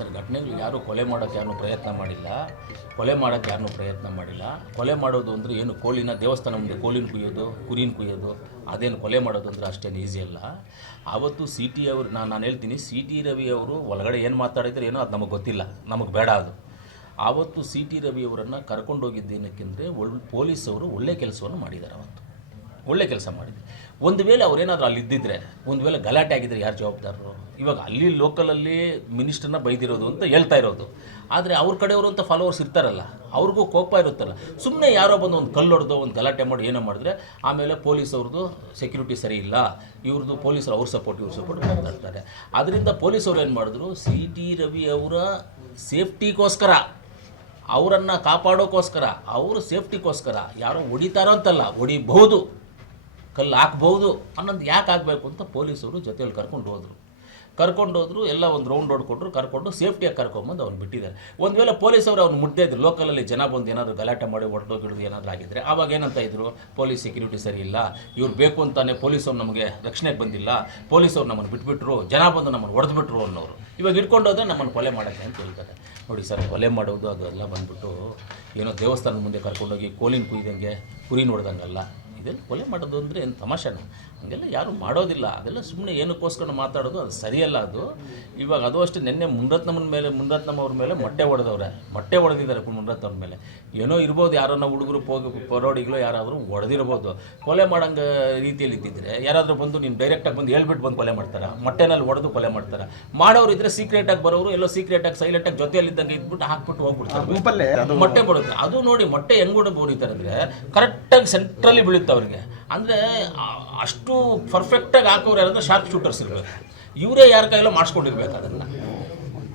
Sir, ಘಟನೆಗಳು ಯಾರು ಕೊಲೆ ಮಾಡೋಕ್ಕೆ ಯಾರನ್ನೂ ಪ್ರಯತ್ನ ಮಾಡಿಲ್ಲ. ಕೊಲೆ ಮಾಡೋದು ಅಂದರೆ ಏನು, ಕೋಳಿನ ದೇವಸ್ಥಾನ ಮುಂದೆ ಕೋಳಿನ ಕುಯ್ಯೋದು, ಕುರಿನ ಕುಯ್ಯೋದು, ಅದೇನು ಕೊಲೆ ಮಾಡೋದು ಅಂದರೆ ಅಷ್ಟೇನು ಈಸಿ ಅಲ್ಲ. ಆವತ್ತು ಸಿ ಟಿ ಅವರು, ನಾನು ಹೇಳ್ತೀನಿ, ಸಿ ಟಿ ರವಿ ಅವರು ಒಳಗಡೆ ಏನು ಮಾತಾಡಿದ್ರೆ ಏನೋ ಅದು ನಮಗೆ ಗೊತ್ತಿಲ್ಲ, ನಮಗೆ ಬೇಡ ಅದು. ಆವತ್ತು ಸಿ ಟಿ ರವಿ ಅವರನ್ನು ಕರ್ಕೊಂಡೋಗಿದ್ದೇನಕ್ಕೆಂದರೆ ಪೊಲೀಸವರು ಒಳ್ಳೆ ಕೆಲಸವನ್ನು ಮಾಡಿದ್ದಾರೆ. ಅವತ್ತು ಒಳ್ಳೆ ಕೆಲಸ ಮಾಡಿದ್ರು. ಒಂದು ವೇಳೆ ಅವರೇನಾದರೂ ಅಲ್ಲಿ ಇದ್ದಿದ್ರೆ, ಒಂದು ವೇಳೆ ಗಲಾಟೆ ಆಗಿದ್ದರೆ ಯಾರು ಜವಾಬ್ದಾರರು? ಇವಾಗ ಅಲ್ಲಿ ಲೋಕಲಲ್ಲಿ ಮಿನಿಸ್ಟರ್ನ ಬೈದಿರೋದು ಅಂತ ಹೇಳ್ತಾ ಇರೋದು, ಆದರೆ ಅವ್ರ ಕಡೆಯವರು ಅಂತ ಫಾಲೋವರ್ಸ್ ಇರ್ತಾರಲ್ಲ, ಅವ್ರಿಗೂ ಕೋಪ ಇರುತ್ತಲ್ಲ. ಸುಮ್ಮನೆ ಯಾರೋ ಬಂದು ಒಂದು ಕಲ್ಲು ಹೊಡೆದು ಒಂದು ಗಲಾಟೆ ಮಾಡಿ ಏನೋ ಮಾಡಿದ್ರೆ ಆಮೇಲೆ ಪೊಲೀಸವ್ರದ್ದು ಸೆಕ್ಯೂರಿಟಿ ಸರಿ ಇಲ್ಲ, ಇವ್ರದ್ದು ಪೊಲೀಸರು ಅವ್ರ ಸಪೋರ್ಟ್ ಮಾಡ್ತಾ ಇರ್ತಾರೆ. ಅದರಿಂದ ಪೊಲೀಸವ್ರು ಏನು ಮಾಡಿದ್ರು, ಸಿ ಟಿ ರವಿ ಅವರ ಸೇಫ್ಟಿಗೋಸ್ಕರ, ಅವರನ್ನು ಕಾಪಾಡೋಕ್ಕೋಸ್ಕರ, ಅವ್ರ ಸೇಫ್ಟಿಗೋಸ್ಕರ ಯಾರೋ ಹೊಡಿತಾರೋ ಅಂತಲ್ಲ, ಹೊಡಿಬಹುದು, ಕಲ್ಲು ಹಾಕ್ಬೋದು ಅನ್ನೋದು ಯಾಕೆ ಆಗಬೇಕು ಅಂತ ಪೊಲೀಸರು ಜೊತೆಯಲ್ಲಿ ಕರ್ಕೊಂಡೋದ್ರು. ಎಲ್ಲ ಒಂದು ರೌಂಡ್ ಹೊಡ್ಕೊಂಡ್ರು, ಕರ್ಕೊಂಡು ಸೇಫ್ಟಿಯಾಗಿ ಕರ್ಕೊಂಬಂದು ಅವ್ನು ಬಿಟ್ಟಿದ್ದಾರೆ. ಒಂದು ವೇಳೆ ಪೊಲೀಸವರು ಅವ್ನು ಮುಟ್ದೇ ಇದ್ರು, ಲೋಕಲಲ್ಲಿ ಜನ ಬಂದು ಏನಾದರೂ ಗಲಾಟೆ ಮಾಡಿ ಹೊಡೆದೋಗಿಡೋದು ಏನಾದರೂ ಆಗಿದ್ದರೆ ಆವಾಗ ಏನಂತ ಇದ್ರು, ಪೊಲೀಸ್ ಸೆಕ್ಯೂರಿಟಿ ಸರಿ ಇಲ್ಲ, ಇವ್ರು ಬೇಕು ಅಂತಾನೆ ಪೊಲೀಸವ್ರು ನಮಗೆ ರಕ್ಷಣೆಗೆ ಬಂದಿಲ್ಲ, ಪೊಲೀಸವ್ರು ನಮ್ಮನ್ನು ಬಿಟ್ಬಿಟ್ರು, ಜನ ಬಂದು ನಮ್ಮನ್ನು ಹೊಡೆದ್ಬಿಟ್ರು ಅನ್ನೋರು. ಇವಾಗ ಇಟ್ಕೊಂಡೋದ್ರೆ ನಮ್ಮನ್ನು ಕೊಲೆ ಮಾಡೋಕ್ಕೆ ಅಂತ ಹೇಳ್ತಾರೆ. ನೋಡಿ ಸರ್, ಕೊಲೆ ಮಾಡೋದು ಅದೆಲ್ಲ ಬಂದ್ಬಿಟ್ಟು ಏನೋ ದೇವಸ್ಥಾನದ ಮುಂದೆ ಕರ್ಕೊಂಡೋಗಿ ಕೋಲಿನ ಕುಯ್ದಂಗೆ ಕುರಿ ನೋಡ್ದಂಗಲ್ಲ. ಇದೆಲ್ಲ ಕೊಲೆ ಮಾಡೋದು ಅಂದರೆ ಏನು ತಮಾಷೆನ? ಹಂಗೆಲ್ಲ ಯಾರೂ ಮಾಡೋದಿಲ್ಲ. ಅದೆಲ್ಲ ಸುಮ್ಮನೆ ಏನಕ್ಕೋಸ್ಕರ ಮಾತಾಡೋದು, ಅದು ಸರಿಯಲ್ಲ ಅದು. ಇವಾಗ ಅದು ಅಷ್ಟೇ, ನಿನ್ನೆ ಮುನ್ರತ್ನಮ್ ಅವ್ರ ಮೇಲೆ ಮೊಟ್ಟೆ ಹೊಡೆದಿದ್ದಾರೆ ಮುನ್ರತ್ನವ್ರ ಮೇಲೆ. ಏನೋ ಇರ್ಬೋದು, ಯಾರನ್ನ ಹುಡುಗರು ಪರೋಡಿಗಳು ಯಾರಾದರೂ ಹೊಡೆದಿರ್ಬೋದು. ಕೊಲೆ ಮಾಡೋಂಗೆ ರೀತಿಯಲ್ಲಿ ಇದ್ದಿದ್ರೆ ಯಾರಾದರೂ ಬಂದು ನೀನು ಡೈರೆಕ್ಟಾಗಿ ಬಂದು ಹೇಳ್ಬಿಟ್ಟು ಬಂದು ಕೊಲೆ ಮಾಡ್ತಾರೆ, ಮೊಟ್ಟೆನಲ್ಲಿ ಹೊಡೆದು ಕೊಲೆ ಮಾಡ್ತಾರೆ. ಮಾಡೋರು ಇದ್ದರೆ ಸೀಕ್ರೆಟಾಗಿ ಬರೋರು, ಎಲ್ಲೋ ಸೀಕ್ರೆಟಾಗಿ ಸೈಲೆಂಟಾಗಿ ಜೊತೆಯಲ್ಲಿದ್ದಂಗೆ ಇದ್ಬಿಟ್ಟು ಹಾಕ್ಬಿಟ್ಟು ಹೋಗ್ಬಿಡ್ತಾರೆ, ಮೊಟ್ಟೆ ಕೊಡುತ್ತೆ. ಅದು ನೋಡಿ ಮೊಟ್ಟೆ ಹೆಂಗೆ ಬೋಡಿತಾರೆ ಅಂದರೆ ಕರೆಕ್ಟಾಗಿ ಸೆಂಟ್ರಲ್ಲಿ ಬೀಳುತ್ತೆ ಅವ್ರಿಗೆ. ಅಂದರೆ ಅಷ್ಟು ಪರ್ಫೆಕ್ಟಾಗಿ ಹಾಕೋರು ಯಾರಂದ್ರೆ ಶಾರ್ಪ್ ಶೂಟರ್ಸ್ ಇರಬೇಕು. ಇವರೇ ಯಾರ ಕೈಯಲ್ಲೋ ಮಾಡಿಸ್ಕೊಂಡಿರ್ಬೇಕು. ಅದನ್ನು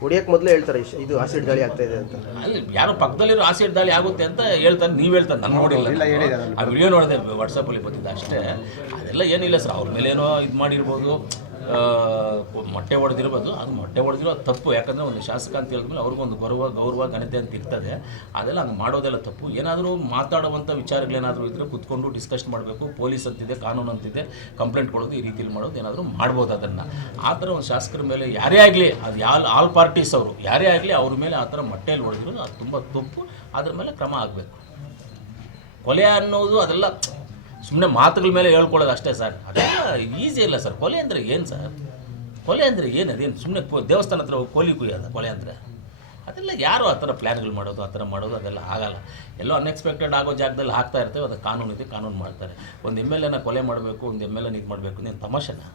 ಹೊಡಿಯೋಕ್ಕೆ ಮೊದಲೇ ಹೇಳ್ತಾರೆ ಇದು ಆಸಿಡ್ ದಾಳಿ ಆಗ್ತಾ ಇದೆ ಅಂತ. ಅಲ್ಲಿ ಯಾರೋ ಪಕ್ಕದಲ್ಲಿರೋ ಆಸಿಡ್ ದಾಳಿ ಆಗುತ್ತೆ ಅಂತ ಹೇಳ್ತಾರೆ, ನೀವು ಹೇಳ್ತಾರೆ, ನಾನು ನೋಡಿಲ್ಲ. ಆ ವಿಡಿಯೋ ನೋಡಿದೆ, ವಾಟ್ಸಪ್ಪಲ್ಲಿ ಬಂದಿದ್ದ ಅಷ್ಟೇ. ಅದೆಲ್ಲ ಏನಿಲ್ಲ ಸರ್, ಅವ್ರ ಮೇಲೆ ಏನೋ ಇದು ಮಾಡಿರ್ಬೋದು, ಮೊಟ್ಟೆ ಹೊಡೆದಿರ್ಬೋದು. ಅದು ಮೊಟ್ಟೆ ಹೊಡೆದಿರೋ ತಪ್ಪು. ಯಾಕಂದರೆ ಒಂದು ಶಾಸಕ ಅಂತ ಹೇಳಿದ್ಮೇಲೆ ಅವ್ರಿಗೊಂದು ಗೌರವ ಘನತೆ ಅಂತ ಇರ್ತದೆ. ಅದೆಲ್ಲ ಹಂಗೆ ಮಾಡೋದೆಲ್ಲ ತಪ್ಪು. ಏನಾದರೂ ಮಾತಾಡುವಂಥ ವಿಚಾರಗಳೇನಾದರೂ ಇದ್ದರೆ ಕೂತ್ಕೊಂಡು ಡಿಸ್ಕಸ್ ಮಾಡಬೇಕು. ಪೊಲೀಸ್ ಅಂತಿದೆ, ಕಾನೂನು ಅಂತಿದೆ, ಕಂಪ್ಲೇಂಟ್ ಕೊಡೋದು, ಈ ರೀತಿಯಲ್ಲಿ ಮಾಡೋದು ಏನಾದರೂ ಮಾಡ್ಬೋದು. ಅದನ್ನು ಆ ಥರ ಒಂದು ಶಾಸಕರ ಮೇಲೆ ಯಾರೇ ಆಗಲಿ, ಅದು ಆಲ್ ಪಾರ್ಟೀಸ್ ಅವರು ಯಾರೇ ಆಗಲಿ, ಅವ್ರ ಮೇಲೆ ಆ ಥರ ಮೊಟ್ಟೆಯಲ್ಲಿ ಹೊಡೆದಿರೋದು ಅದು ತುಂಬ ತಪ್ಪು. ಅದ್ರ ಮೇಲೆ ಕ್ರಮ ಆಗಬೇಕು. ಕೊಲೆ ಅನ್ನೋದು ಅದೆಲ್ಲ ಸುಮ್ಮನೆ ಮಾತುಗಳ ಮೇಲೆ ಹೇಳ್ಕೊಳ್ಳೋದು ಅಷ್ಟೇ ಸರ್. ಅದೆಲ್ಲ ಈಸಿ ಇಲ್ಲ ಸರ್. ಕೊಲೆ ಅಂದರೆ ಏನು ಸರ್? ಕೊಲೆ ಅಂದರೆ ಏನು? ಅದೇನು ಸುಮ್ಮನೆ ದೇವಸ್ಥಾನ ಹತ್ರ ಕೋಲಿ ಕುಯ್ಯೋದು ಕೊಲೆ ಅಂದರೆ? ಅದೆಲ್ಲ ಯಾರು ಆ ಥರ ಪ್ಲ್ಯಾನ್ಗಳು ಮಾಡೋದು, ಆ ಥರ ಮಾಡೋದು ಅದೆಲ್ಲ ಆಗಲ್ಲ. ಎಲ್ಲೋ ಅನ್ಎಕ್ಸ್ಪೆಕ್ಟೆಡ್ ಆಗೋ ಜಾಗದಲ್ಲಿ ಹಾಕ್ತಾ ಇರ್ತೇವೆ. ಅದು ಕಾನೂನು ಇದೆ, ಕಾನೂನು ಮಾಡ್ತಾರೆ. ಒಂದು MLAನ ಕೊಲೆ ಮಾಡಬೇಕು, ಒಂದು MLAನ ಇದು ಮಾಡಬೇಕು, ನೀನು ತಮಾಷೆನ?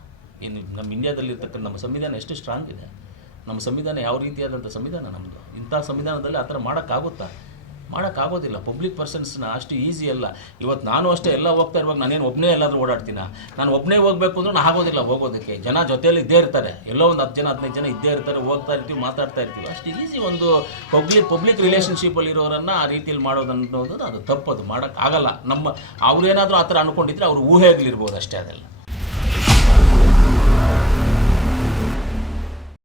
ಏನು ನಮ್ಮ ಇಂಡಿಯಾದಲ್ಲಿ ಇರ್ತಕ್ಕಂಥ ನಮ್ಮ ಸಂವಿಧಾನ ಎಷ್ಟು ಸ್ಟ್ರಾಂಗ್ ಇದೆ? ನಮ್ಮ ಸಂವಿಧಾನ ಯಾವ ರೀತಿಯಾದಂಥ ಸಂವಿಧಾನ ನಮ್ಮದು? ಇಂಥ ಸಂವಿಧಾನದಲ್ಲಿ ಆ ಥರ ಮಾಡೋಕ್ಕಾಗೋದಿಲ್ಲ. ಪಬ್ಲಿಕ್ ಪರ್ಸನ್ಸ್ನ ಅಷ್ಟು ಈಸಿ ಅಲ್ಲ. ಇವತ್ತು ನಾನು ಅಷ್ಟೇ ಎಲ್ಲ ಹೋಗ್ತಾ ಇರುವಾಗ ನಾನೇನು ಒಬ್ಬನೇ ಎಲ್ಲಾದರೂ ಓಡಾಡ್ತೀನಿ. ನಾನು ಒಬ್ಬನೇ ಹೋಗಬೇಕು ಅಂದ್ರೆ ನಾನು ಆಗೋದಿಲ್ಲ ಹೋಗೋದಕ್ಕೆ. ಜನ ಜೊತೆಯಲ್ಲಿ ಇದ್ದೇ ಇರ್ತಾರೆ, ಎಲ್ಲೋ ಒಂದು 10 ಜನ 15 ಜನ ಇದ್ದೇ ಇರ್ತಾರೆ, ಹೋಗ್ತಾ ಇರ್ತೀವಿ, ಮಾತಾಡ್ತಾ ಇರ್ತೀವಿ. ಅಷ್ಟು ಈಸಿ ಒಂದು ಪಬ್ಲಿಕ್ ರಿಲೇಷನ್ಶಿಪ್ಪಲ್ಲಿ ಇರೋರನ್ನು ಆ ರೀತಿಯಲ್ಲಿ ಮಾಡೋದು ಅನ್ನೋದು ಅದು ತಪ್ಪದು, ಮಾಡೋಕ್ಕಾಗಲ್ಲ. ಅವ್ರೇನಾದರೂ ಆ ಥರ ಅಂದ್ಕೊಂಡಿದ್ರೆ ಅವ್ರ ಊಹೆಗಳಿರ್ಬೋದು ಅಷ್ಟೇ. ಅದೆಲ್ಲ